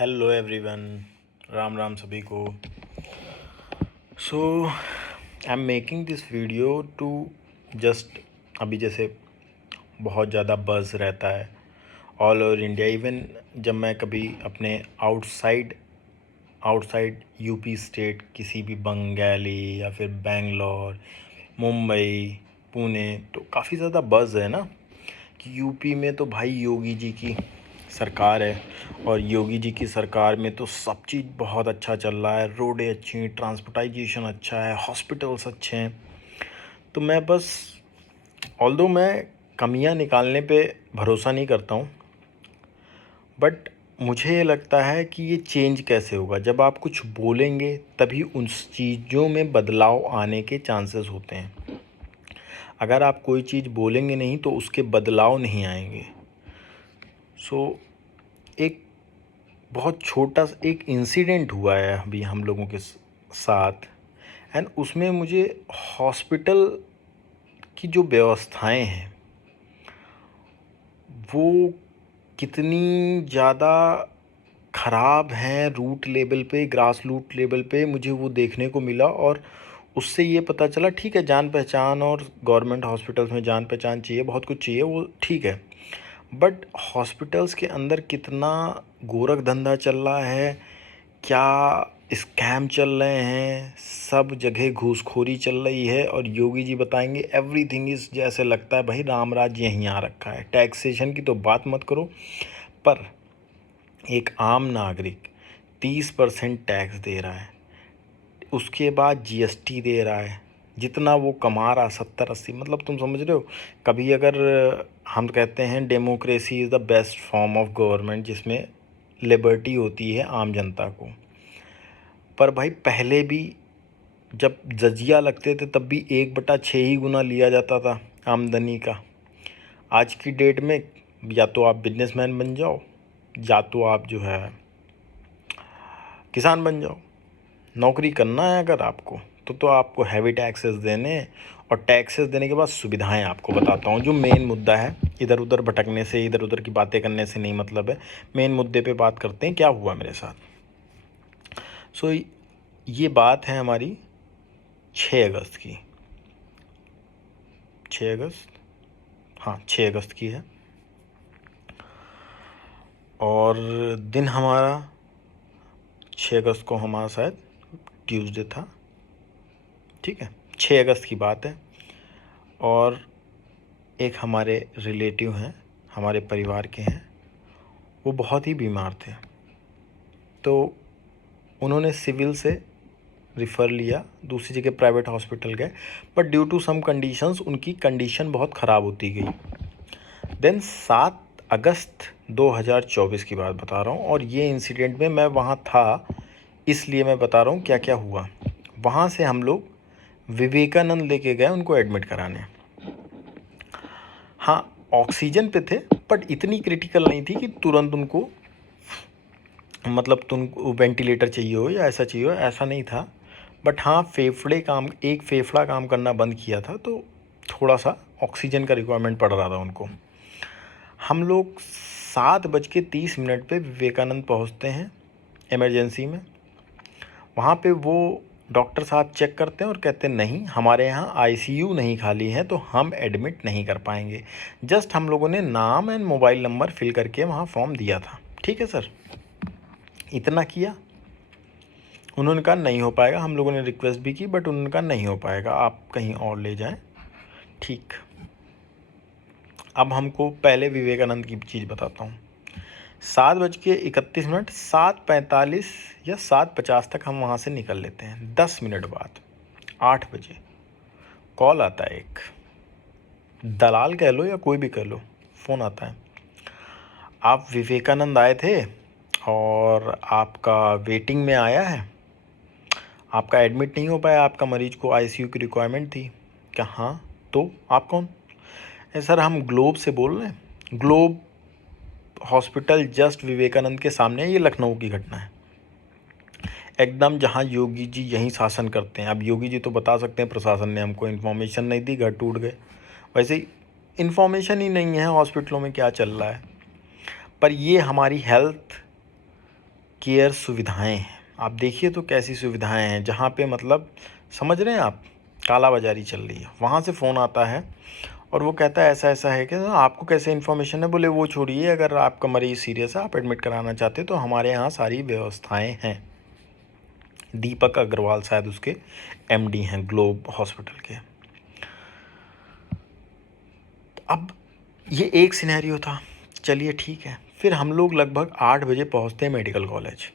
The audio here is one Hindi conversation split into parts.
हेलो एवरीवन, राम राम सभी को। So I am making this video to just अभी जैसे बहुत ज़्यादा बज़ रहता है ऑल ओवर इंडिया। इवन जब मैं कभी अपने आउटसाइड यूपी स्टेट किसी भी बंगाली या फिर बेंगलोर, मुंबई, पुणे, तो काफ़ी ज़्यादा बज़ है ना कि यूपी में तो भाई योगी जी की सरकार है और योगी जी की सरकार में तो सब चीज़ बहुत अच्छा चल रहा है। रोडें अच्छी हैं, ट्रांसपोर्टाइजेशन अच्छा है, हॉस्पिटल्स अच्छे हैं। तो मैं बस ऑल्दो मैं कमियां निकालने पे भरोसा नहीं करता हूँ, बट मुझे ये लगता है कि ये चेंज कैसे होगा। जब आप कुछ बोलेंगे तभी उन चीज़ों में बदलाव आने के चांसेस होते हैं। अगर आप कोई चीज़ बोलेंगे नहीं तो उसके बदलाव नहीं आएंगे। सो एक बहुत छोटा सा एक इंसिडेंट हुआ है अभी हम लोगों के साथ, एंड उसमें मुझे हॉस्पिटल की जो व्यवस्थाएं हैं वो कितनी ज़्यादा ख़राब हैं, रूट लेवल पे, ग्रास रूट लेवल पे मुझे वो देखने को मिला। और उससे ये पता चला, ठीक है जान पहचान और गवर्नमेंट हॉस्पिटल्स में जान पहचान चाहिए, बहुत कुछ चाहिए, वो ठीक है, बट हॉस्पिटल्स के अंदर कितना गोरख धंधा चल रहा है, क्या स्कैम चल रहे हैं, सब जगह घूसखोरी चल रही है। और योगी जी बताएंगे एवरीथिंग इज़, जैसे लगता है भाई राम राज्य यहीं आ रखा है। टैक्सेशन की तो बात मत करो, पर एक आम नागरिक 30% टैक्स दे रहा है, उसके बाद जीएसटी दे रहा है, जितना वो कमा रहा 70-80, मतलब तुम समझ रहे हो। कभी अगर हम कहते हैं democracy is the best form of government जिसमें लिबर्टी होती है आम जनता को, पर भाई पहले भी जब जजिया लगते थे तब भी 1/6 ही गुना लिया जाता था आमदनी का। आज की डेट में या तो आप बिजनेसमैन बन जाओ या तो आप जो है किसान बन जाओ। नौकरी करना है अगर आपको तो आपको हैवी टैक्सेस देने, और टैक्सेस देने के बाद सुविधाएं आपको बताता हूँ जो मेन मुद्दा है। इधर उधर भटकने से, इधर उधर की बातें करने से नहीं मतलब है, मेन मुद्दे पे बात करते हैं क्या हुआ मेरे साथ। सो ये बात है हमारी 6 अगस्त की। 6 अगस्त, हाँ 6 अगस्त की है, और दिन हमारा 6 अगस्त को हमारा शायद ट्यूसडे था, ठीक है 6 अगस्त की बात है। और एक हमारे रिलेटिव हैं, हमारे परिवार के हैं, वो बहुत ही बीमार थे, तो उन्होंने सिविल से रिफ़र लिया, दूसरी जगह प्राइवेट हॉस्पिटल गए, but due to some conditions उनकी कंडीशन बहुत ख़राब होती गई। देन 7 अगस्त 2024 की बात बता रहा हूँ, और ये इंसिडेंट में मैं वहाँ था, इसलिए मैं बता रहा हूँ क्या क्या हुआ। वहाँ से हम लोग विवेकानंद लेके गए उनको एडमिट कराने। हाँ ऑक्सीजन पे थे, बट इतनी क्रिटिकल नहीं थी कि तुरंत उनको मतलब तुमको वेंटिलेटर चाहिए हो या ऐसा चाहिए हो, ऐसा नहीं था। बट हाँ एक फेफड़ा काम करना बंद किया था, तो थोड़ा सा ऑक्सीजन का रिक्वायरमेंट पड़ रहा था उनको। हम लोग 7:30 पे विवेकानंद पहुंचते हैं इमरजेंसी में। वहाँ पे वो डॉक्टर साहब चेक करते हैं और कहते हैं नहीं हमारे यहाँ आईसीयू नहीं खाली है, तो हम एडमिट नहीं कर पाएंगे। जस्ट हम लोगों ने नाम एंड मोबाइल नंबर फिल करके वहाँ फॉर्म दिया था, ठीक है सर, इतना किया। उन्होंने कहा नहीं हो पाएगा, हम लोगों ने रिक्वेस्ट भी की बट उन्होंने कहा नहीं हो पाएगा, आप कहीं और ले जाएं। ठीक, अब हमको पहले विवेकानंद की चीज़ बताता हूँ। 7:31, 7:45 या 7:50 तक हम वहाँ से निकल लेते हैं। 10 मिनट बाद 8 बजे कॉल आता है, एक दलाल कह लो या कोई भी कह लो, फ़ोन आता है, आप विवेकानंद आए थे और आपका वेटिंग में आया है, आपका एडमिट नहीं हो पाया, आपका मरीज को आईसीयू की रिक्वायरमेंट थी। क्या? हाँ। तो आप कौन? सर हम ग्लोब से बोल रहे हैं। ग्लोब हॉस्पिटल जस्ट विवेकानंद के सामने है, ये लखनऊ की घटना है एकदम, जहाँ योगी जी यहीं शासन करते हैं। अब योगी जी तो बता सकते हैं प्रशासन ने हमको इन्फॉर्मेशन नहीं दी, घर टूट गए, वैसे ही इन्फॉर्मेशन ही नहीं है हॉस्पिटलों में क्या चल रहा है। पर ये हमारी हेल्थ केयर सुविधाएं हैं। आप देखिए तो कैसी सुविधाएं हैं, जहाँ पे मतलब समझ रहे हैं आप, कालाबाजारी चल रही है। वहाँ से फ़ोन आता है और वो कहता है ऐसा ऐसा है कि आपको कैसे इन्फॉर्मेशन है। बोले वो छोड़िए, अगर आपका मरीज़ सीरियस है, आप एडमिट कराना चाहते तो हमारे यहाँ सारी व्यवस्थाएं हैं। दीपक अग्रवाल शायद उसके एमडी हैं ग्लोब हॉस्पिटल के। अब ये एक सिनेरियो था, चलिए ठीक है। फिर हम लोग लगभग 8 बजे पहुँचते हैं मेडिकल कॉलेज।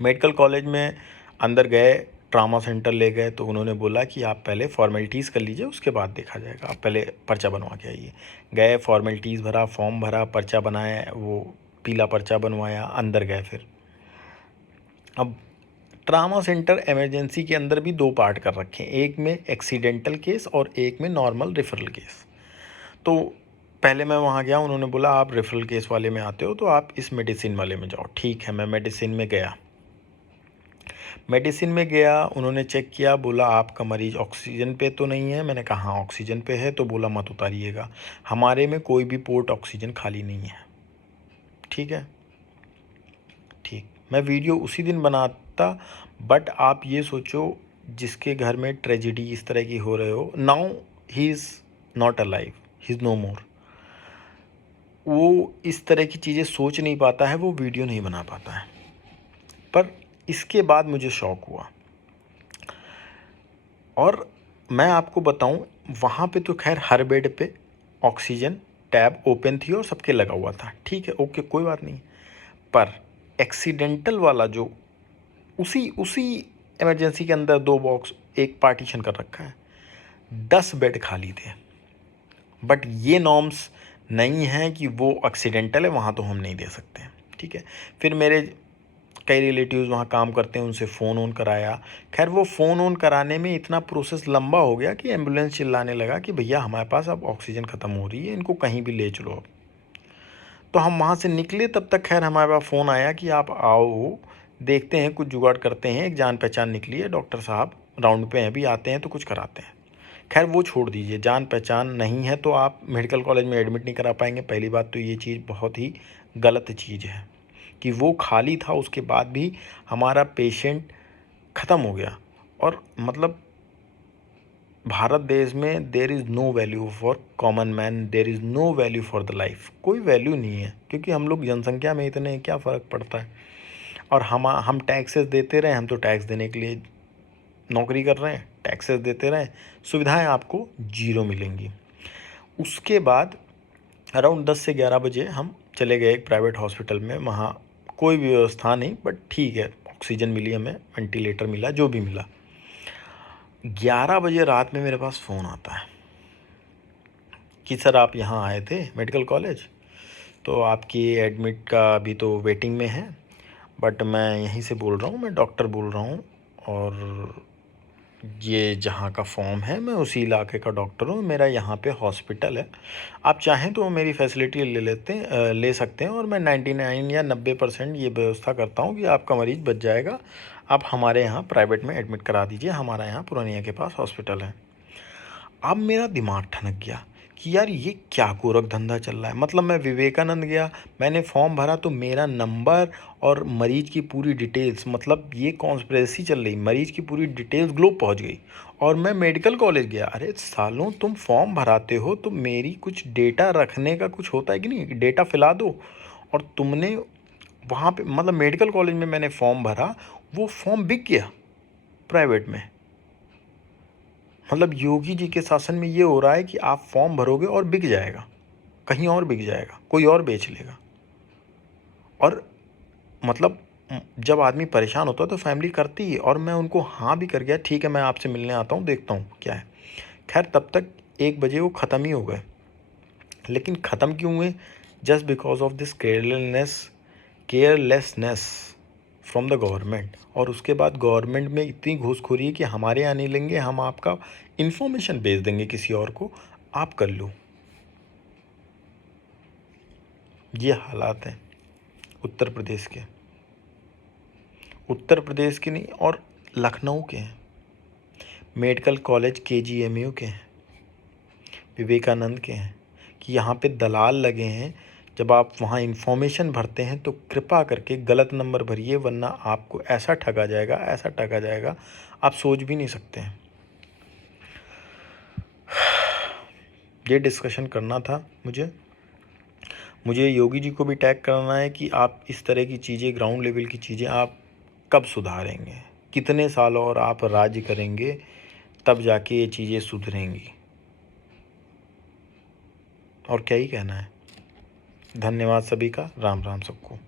मेडिकल कॉलेज में अंदर गए, ट्रामा सेंटर ले गए तो उन्होंने बोला कि आप पहले फॉर्मेलिटीज़ कर लीजिए, उसके बाद देखा जाएगा, आप पहले पर्चा बनवा के आइए। गए, फॉर्मेलिटीज़ भरा, फॉर्म भरा, पर्चा बनाया, वो पीला पर्चा बनवाया, अंदर गए। फिर अब ट्रामा सेंटर इमरजेंसी के अंदर भी 2 पार्ट कर रखे हैं, एक में एक्सीडेंटल केस और एक में नॉर्मल रेफरल केस। तो पहले मैं वहाँ गया, उन्होंने बोला आप रेफरल केस वाले में आते हो तो आप इस मेडिसिन वाले में जाओ। ठीक है, मैं मेडिसिन में गया। मेडिसिन में गया, उन्होंने चेक किया, बोला आपका मरीज़ ऑक्सीजन पे तो नहीं है। मैंने कहा हाँ ऑक्सीजन पे है। तो बोला मत उतारिएगा, हमारे में कोई भी पोर्ट ऑक्सीजन खाली नहीं है। ठीक है, ठीक। मैं वीडियो उसी दिन बनाता, बट आप ये सोचो जिसके घर में ट्रेजिडी इस तरह की हो रहे हो, now he is not alive, he is no more. वो इस तरह की चीज़ें सोच नहीं पाता है, वो वीडियो नहीं बना पाता है। पर इसके बाद मुझे शौक हुआ, और मैं आपको बताऊं, वहाँ पे तो खैर हर बेड पे ऑक्सीजन टैब ओपन थी और सबके लगा हुआ था। ठीक है, ओके, कोई बात नहीं। पर एक्सीडेंटल वाला जो उसी उसी इमरजेंसी के अंदर 2 बॉक्स, एक पार्टीशन कर रखा है, 10 बेड खाली थे। बट ये नॉर्म्स नहीं हैं कि वो एक्सीडेंटल है, वहाँ तो हम नहीं दे सकते। ठीक है, फिर मेरे कई रिलेटिव्स वहाँ काम करते हैं, उनसे फ़ोन ऑन कराया। खैर वो फ़ोन ऑन कराने में इतना प्रोसेस लंबा हो गया कि एम्बुलेंस चिल्लाने लगा कि भैया हमारे पास अब ऑक्सीजन ख़त्म हो रही है, इनको कहीं भी ले चलो अब। तो हम वहाँ से निकले, तब तक खैर हमारे पास फ़ोन आया कि आप आओ, देखते हैं कुछ जुगाड़ करते हैं। एक जान पहचान निकली है, डॉक्टर साहब राउंड पे हैं, भी आते हैं तो कुछ कराते हैं। खैर वो छोड़ दीजिए, जान पहचान नहीं है तो आप मेडिकल कॉलेज में एडमिट नहीं करा पाएंगे। पहली बात तो ये चीज़ बहुत ही गलत चीज़ है कि वो खाली था, उसके बाद भी हमारा पेशेंट ख़त्म हो गया। और मतलब भारत देश में there is no value for common man, there is no value for the life. कोई वैल्यू नहीं है, क्योंकि हम लोग जनसंख्या में इतने, क्या फ़र्क पड़ता है। और हम टैक्सेस देते रहे, हम तो टैक्स देने के लिए नौकरी कर रहे हैं, टैक्सेस देते रहें, सुविधाएं आपको जीरो मिलेंगी। उसके बाद अराउंड 10 से 11 बजे हम चले गए एक प्राइवेट हॉस्पिटल में। वहाँ कोई भी व्यवस्था नहीं, बट ठीक है, ऑक्सीजन मिली हमें, वेंटिलेटर मिला, जो भी मिला। 11 बजे रात में मेरे पास फ़ोन आता है कि सर आप यहाँ आए थे मेडिकल कॉलेज, तो आपकी एडमिट का अभी तो वेटिंग में है, बट मैं यहीं से बोल रहा हूँ, मैं डॉक्टर बोल रहा हूँ, और ये जहाँ का फॉर्म है, मैं उसी इलाके का डॉक्टर हूँ, मेरा यहाँ पे हॉस्पिटल है, आप चाहें तो मेरी फैसिलिटी ले सकते हैं, और मैं 99 या 90% ये व्यवस्था करता हूँ कि आपका मरीज़ बच जाएगा। आप हमारे यहाँ प्राइवेट में एडमिट करा दीजिए, हमारा यहाँ पूर्णिया के पास हॉस्पिटल है। अब मेरा दिमाग ठनक गया कि यार ये क्या गोरख धंधा चल रहा है। मतलब मैं विवेकानंद गया, मैंने फॉर्म भरा तो मेरा नंबर और मरीज़ की पूरी डिटेल्स, मतलब ये कॉन्स्पिरेसी चल रही, मरीज़ की पूरी डिटेल्स ग्लोब पहुंच गई। और मैं मेडिकल कॉलेज गया। अरे सालों, तुम फॉर्म भराते हो तो मेरी कुछ डेटा रखने का कुछ होता है कि नहीं, डेटा फिला दो। और तुमने वहाँ पे, मतलब मेडिकल कॉलेज में मैंने फॉर्म भरा, वो फॉर्म बिक गया प्राइवेट में। मतलब योगी जी के शासन में ये हो रहा है कि आप फॉर्म भरोगे और बिक जाएगा, कहीं और बिक जाएगा, कोई और बेच लेगा। और मतलब जब आदमी परेशान होता है तो फैमिली करती है, और मैं उनको हाँ भी कर गया, ठीक है मैं आपसे मिलने आता हूँ, देखता हूँ क्या है। खैर तब तक 1 बजे वो ख़त्म ही हो गए। लेकिन ख़त्म क्यों हुए? Just because of this carelessness from the government. और उसके बाद गवर्नमेंट में इतनी घूसखोरी है कि हमारे यहाँ नहीं लेंगे, हम आपका इन्फॉर्मेशन भेज देंगे किसी और को, आप कर लो। ये हालात हैं उत्तर प्रदेश के, उत्तर प्रदेश के नहीं, और लखनऊ के हैं। मेडिकल कॉलेज KGMU के हैं, विवेकानंद के हैं, कि यहाँ पे दलाल लगे हैं जब आप वहाँ इन्फॉर्मेशन भरते हैं तो कृपा करके गलत नंबर भरिए, वरना आपको ऐसा ठगा जाएगा, ऐसा ठगा जाएगा, आप सोच भी नहीं सकते हैं। ये डिस्कशन करना था मुझे योगी जी को भी टैग करना है कि आप इस तरह की चीज़ें, ग्राउंड लेवल की चीज़ें आप कब सुधारेंगे, कितने साल और आप राज्य करेंगे, तब जाके ये चीज़ें सुधरेंगी। और क्या ही कहना है। धन्यवाद सभी का। राम राम सबको।